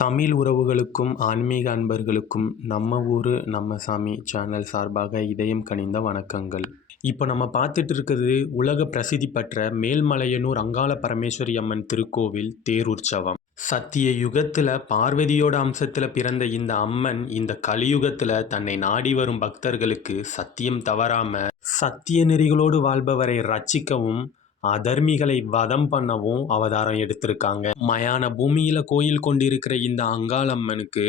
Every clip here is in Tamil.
தமிழ் உறவுகளுக்கும், ஆன்மீக அன்பர்களுக்கும் நம்ம ஊரு நம்ம சாமி சேனல் சார்பாக இதயம் கனிந்த வணக்கங்கள். இப்போ நம்ம பார்த்துட்டு இருக்கிறது உலக பிரசித்தி பெற்ற மேல்மலையனூர் அங்காள பரமேஸ்வரி அம்மன் திருக்கோவில் தேர் உற்சவம். சத்திய யுகத்துல பார்வதியோட அம்சத்துல பிறந்த இந்த அம்மன் இந்த கலியுகத்துல தன்னை நாடி வரும் பக்தர்களுக்கு சத்தியம் தவறாம சத்திய நெறிகளோடு வாழ்பவரை ரட்சிக்கவும் அதர்மிகளை வதம் பண்ணவும் அவதாரம் எடுத்திருக்காங்க. மயான பூமியில கோயில் கொண்டிருக்கிற இந்த அங்காளம்மனுக்கு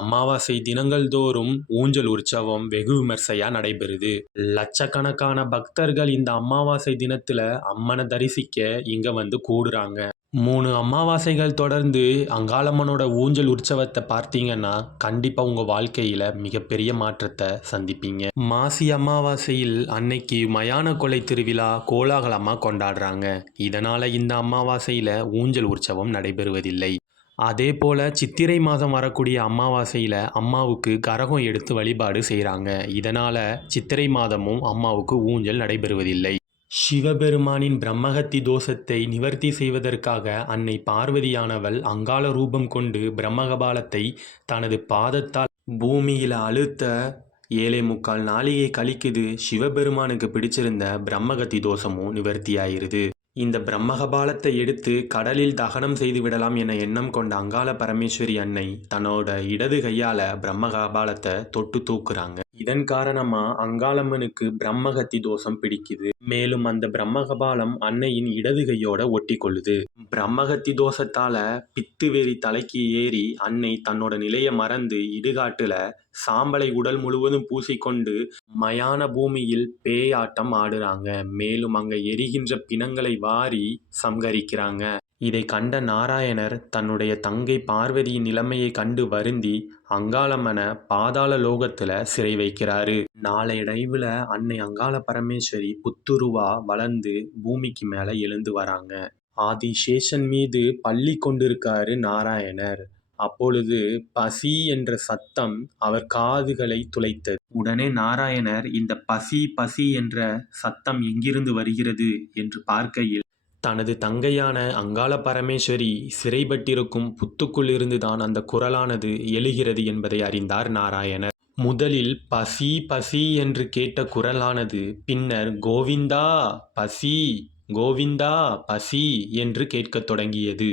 அமாவாசை தினங்கள் தோறும் ஊஞ்சல் உற்சவம் வெகு விமர்சையா நடைபெறுது. லட்சக்கணக்கான பக்தர்கள் இந்த அமாவாசை தினத்துல அம்மனை தரிசிக்க இங்க வந்து கூடுறாங்க. 3 அமாவாசைகள் தொடர்ந்து அங்காளம்மனோட ஊஞ்சல் உற்சவத்தை பார்த்தீங்கன்னா கண்டிப்பாக உங்கள் வாழ்க்கையில் மிகப்பெரிய மாற்றத்தை சந்திப்பீங்க. மாசி அமாவாசையில் அன்னைக்கு மயான கொலை திருவிழா கோலாகலமாக கொண்டாடுறாங்க. இதனால் இந்த அமாவாசையில் ஊஞ்சல் உற்சவம் நடைபெறுவதில்லை. அதே போல் சித்திரை மாதம் வரக்கூடிய அமாவாசையில் அம்மாவுக்கு கரகம் எடுத்து வழிபாடு செய்கிறாங்க. இதனால் சித்திரை மாதமும் அம்மாவுக்கு ஊஞ்சல் நடைபெறுவதில்லை. சிவபெருமானின் பிரம்மஹத்தி தோஷத்தை நிவர்த்தி செய்வதற்காக அன்னை பார்வதியானவள் அங்காள ரூபம் கொண்டு பிரம்மகபாலத்தை தனது பாதத்தால் பூமியில் அழுத்த 7.75 நாளிகை கழிக்குது. சிவபெருமானுக்கு பிடிச்சிருந்த பிரம்மகத்தி தோஷமும் நிவர்த்தியாயிருது. இந்த பிரம்மகபாலத்தை எடுத்து கடலில் தகனம் செய்து விடலாம் என எண்ணம் கொண்ட அங்காள பரமேஸ்வரி அன்னை தன்னோட இடது கையால் பிரம்மகபாலத்தை தொட்டு தூக்குறாங்க. இதன் காரணமா அங்காளம்மனுக்கு பிரம்மகத்தி தோஷம் பிடிக்குது. மேலும் அந்த பிரம்மகபாலம் அன்னையின் இடது கையோட ஒட்டி கொள்ளுது. பிரம்மகத்தி தோஷத்தால பித்து வெறி தலைக்கு ஏறி அன்னை தன்னோட நிலையை மறந்து இடுகாட்டுல சாம்பலை உடல் முழுவதும் பூசிக்கொண்டு மயான பூமியில் பேயாட்டம் ஆடுறாங்க. மேலும் அங்க எரிகின்ற பிணங்களை வாரி சம்ஹரிக்கிறாங்க. இதை கண்ட நாராயணர் தன்னுடைய தங்கை பார்வதியின் நிலைமையை கண்டு வருந்தி அங்காளம்மனை பாதாள லோகத்துல சிறை வைக்கிறாரு. நாளடைவுல அன்னை அங்காள பரமேஸ்வரி புத்துருவா வளர்ந்து பூமிக்கு மேல எழுந்து வராங்க. ஆதிசேஷன் மீது பள்ளி கொண்டிருக்காரு நாராயணர். அப்பொழுது பசி என்ற சத்தம் அவர் காதுகளை துளைத்தது. உடனே நாராயணர் இந்த பசி பசி என்ற சத்தம் எங்கிருந்து வருகிறது என்று பார்க்கையில் தனது தங்கையான அங்காள பரமேஸ்வரி சிறைப்பட்டிருக்கும் புத்துக்குள் இருந்துதான் அந்த குரலானது எழுகிறது என்பதை அறிந்தார் நாராயணர். முதலில் பசி பசி என்று கேட்ட குரலானது பின்னர் கோவிந்தா பசி கோவிந்தா பசி என்று கேட்கத் தொடங்கியது.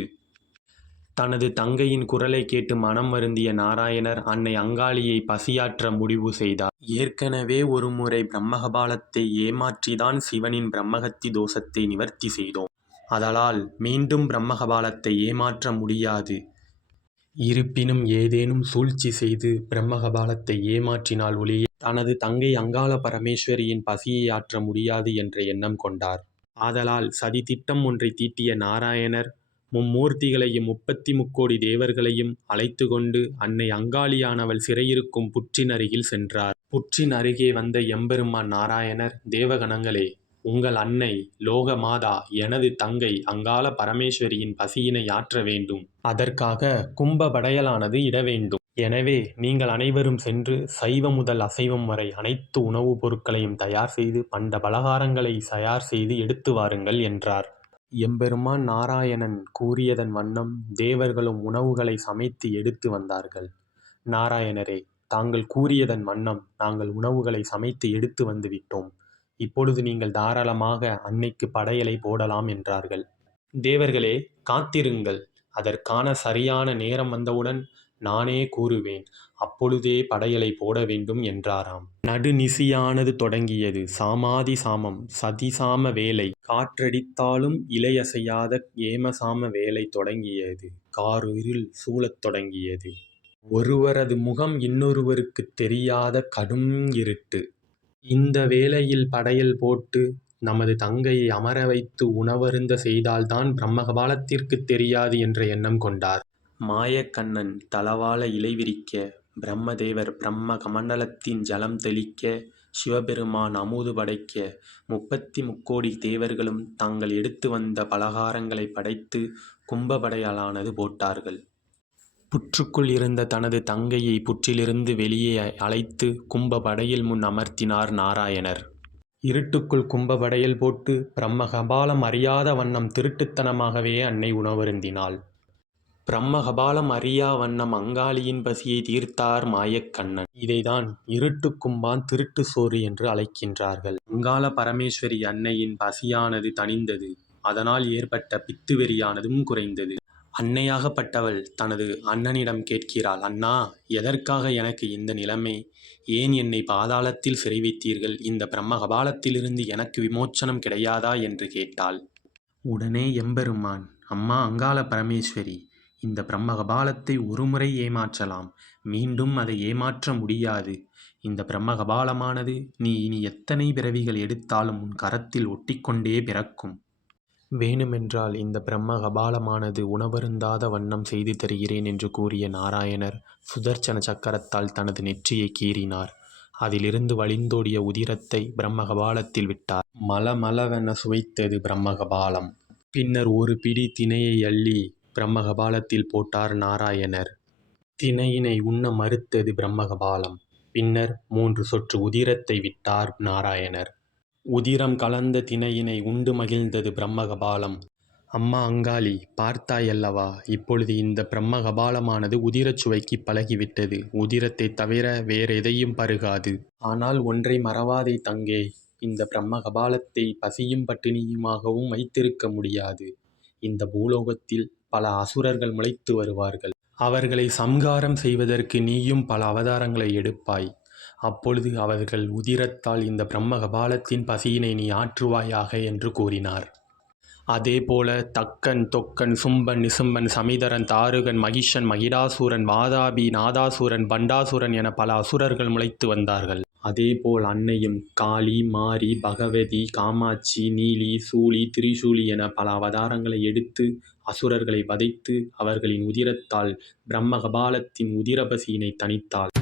தனது தங்கையின் குரலை கேட்டு மனம் வருந்திய நாராயணர் அன்னை அங்காளியை பசியாற்ற முடிவு செய்தார். ஏற்கனவே ஒரு முறை பிரம்மகபாலத்தை ஏமாற்றிதான் சிவனின் பிரம்மகத்தி தோஷத்தை நிவர்த்தி செய்தோம். அதனால் மீண்டும் பிரம்மகபாலத்தை ஏமாற்ற முடியாது. இருப்பினும் ஏதேனும் சூழ்ச்சி செய்து பிரம்மகபாலத்தை ஏமாற்றினால் ஒழிய தனது தங்கை அங்காள பரமேஸ்வரியின் பசியை ஆற்ற முடியாது என்ற எண்ணம் கொண்டார். ஆதலால் சதி திட்டம் ஒன்றை தீட்டிய நாராயணர் மும்மூர்த்திகளையும் 33 தேவர்களையும் அழைத்து கொண்டு அன்னை அங்காளியானவள் சிறையிருக்கும் புற்றின் அருகில் சென்றார். புற்றின் அருகே வந்த எம்பெருமான் நாராயணர், தேவகணங்களே, உங்கள் அன்னை லோக மாதா எனது தங்கை அங்காள பரமேஸ்வரியின் பசியினை ஆற்ற வேண்டும். அதற்காக கும்ப படையலானது இட வேண்டும். எனவே நீங்கள் அனைவரும் சென்று சைவம் முதல் அசைவம் வரை அனைத்து உணவுப் பொருட்களையும் தயார் செய்து பண்ட பலகாரங்களை தயார் செய்து எடுத்து வாருங்கள் என்றார். எம்பெருமான் நாராயணன் கூறியதன் வண்ணம் தேவர்களும் உணவுகளை சமைத்து எடுத்து வந்தார்கள். நாராயணரே, தாங்கள் கூறியதன் வண்ணம் நாங்கள் உணவுகளை சமைத்து எடுத்து வந்து விட்டோம். இப்பொழுது நீங்கள் தாராளமாக அன்னைக்கு படையலை போடலாம் என்றார்கள். தேவர்களே, காத்திருங்கள். அதற்கான சரியான நேரம் வந்தவுடன் நானே கூறுவேன். அப்பொழுதே படையலை போட வேண்டும் என்றாராம். நடுநிசியானது தொடங்கியது. சாமாதி சாமம் சதிசாம வேலை. காற்றடித்தாலும் இலையசையாத ஏமசாம வேலை தொடங்கியது. காரிருள் சூழத் தொடங்கியது. ஒருவரது முகம் இன்னொருவருக்கு தெரியாத கடும் இருட்டு. இந்த வேளையில் படையல் போட்டு நமது தங்கையை அமர வைத்து உணவருந்த செய்தால்தான் பிரம்மகபாலத்திற்கு தெரியாது என்ற எண்ணம் கொண்டார். மாயக்கண்ணன் தளவாழ இலை விரிக்க, பிரம்மதேவர் பிரம்ம கமண்டலத்தின் ஜலம் தெளிக்க, சிவபெருமான் அமுது படைக்க, 33 தேவர்களும் தாங்கள் எடுத்து வந்த பலகாரங்களை படைத்து கும்பபடையலானது போட்டார்கள். புற்றுக்குள் இருந்த தனது தங்கையை புற்றிலிருந்து வெளியே அழைத்து கும்பபடையில் முன் அமர்த்தினார் நாராயணர். இருட்டுக்குள் கும்பபடையல் போட்டு பிரம்மகபாலம் அறியாத வண்ணம் திருட்டுத்தனமாகவே அன்னை உணவருந்தினாள். பிரம்மகபாலம் அறியா வண்ணம் அங்காளியின் பசியை தீர்த்தார் மாயக்கண்ணன். இதைதான் இருட்டுக்கும்பான் திருட்டு சோறு என்று அழைக்கின்றார்கள். அங்காள பரமேஸ்வரி அன்னையின் பசியானது தணிந்தது. அதனால் ஏற்பட்ட பித்துவெறியானதும் குறைந்தது. அன்னையாகப்பட்டவள் தனது அண்ணனிடம் கேட்கிறாள், அண்ணா, எதற்காக எனக்கு இந்த நிலைமை? ஏன் என்னை பாதாளத்தில் சிறை வைத்தீர்கள்? இந்த பிரம்மகபாலத்திலிருந்து எனக்கு விமோச்சனம் கிடையாதா என்று கேட்டாள். உடனே எம்பெருமான், அம்மா அங்காள பரமேஸ்வரி, இந்த பிரம்மகபாலத்தை ஒருமுறை ஏமாற்றலாம், மீண்டும் அதை ஏமாற்ற முடியாது. இந்த பிரம்மகபாலமானது நீ இனி எத்தனை பிறவிகள் எடுத்தாலும் உன் கரத்தில் ஒட்டிக்கொண்டே பிறக்கும். வேணுமென்றால் இந்த பிரம்மகபாலமானது உணவருந்தாத வண்ணம் செய்து தருகிறேன் என்று கூறிய நாராயணர் சுதர்சன சக்கரத்தால் தனது நெற்றியை கீறினார். அதிலிருந்து வழிந்தோடிய உதிரத்தை பிரம்மகபாலத்தில் விட்டார். மலமளவென சுவைத்தது பிரம்மகபாலம். பின்னர் ஒரு பிடி தினையை அள்ளி பிரம்மகபாலத்தில் போட்டார் நாராயணர். தினையினை உண்ண மறுத்தது பிரம்மகபாலம். பின்னர் 3 சொட்டு உதிரத்தை விட்டார் நாராயணர். உதிரம் கலந்த தினையினை உண்டு மகிழ்ந்தது பிரம்மகபாலம். அம்மா அங்காளி, பார்த்தாயல்லவா, இப்பொழுது இந்த பிரம்மகபாலமானது உதிரச் சுவைக்கு பழகிவிட்டது. உதிரத்தை தவிர வேறெதையும் பருகாது. ஆனால் ஒன்றை மறவாதே தங்கே, இந்த பிரம்மகபாலத்தை பசியும் பட்டினியுமாகவும் வைத்திருக்க முடியாது. இந்த பூலோகத்தில் பல அசுரர்கள் முளைத்து வருவார்கள். அவர்களை சம்ஹாரம் செய்வதற்கு நீயும் பல அவதாரங்களை எடுப்பாய். அப்பொழுது அவர்கள் உதிரத்தால் இந்த பிரம்மகபாலத்தின் பசியினை நீ ஆற்றுவாயாக என்று கூறினார். அதேபோல தக்கன், தொக்கன், சும்பன், நிசும்பன், சமிதரன், தாருகன், மகிஷன், மகிடாசூரன், வாதாபி, நாதாசூரன், பண்டாசுரன் என பல அசுரர்கள் முளைத்து வந்தார்கள். அதேபோல் அன்னையும் காளி, மாரி, பகவதி, காமாட்சி, நீலி, சூலி, திரிசூலி என பல அவதாரங்களை எடுத்து அசுரர்களை வதைத்து அவர்களின் உதிரத்தால் பிரம்மகபாலத்தின் உதிரபசியினை தணித்தாள்.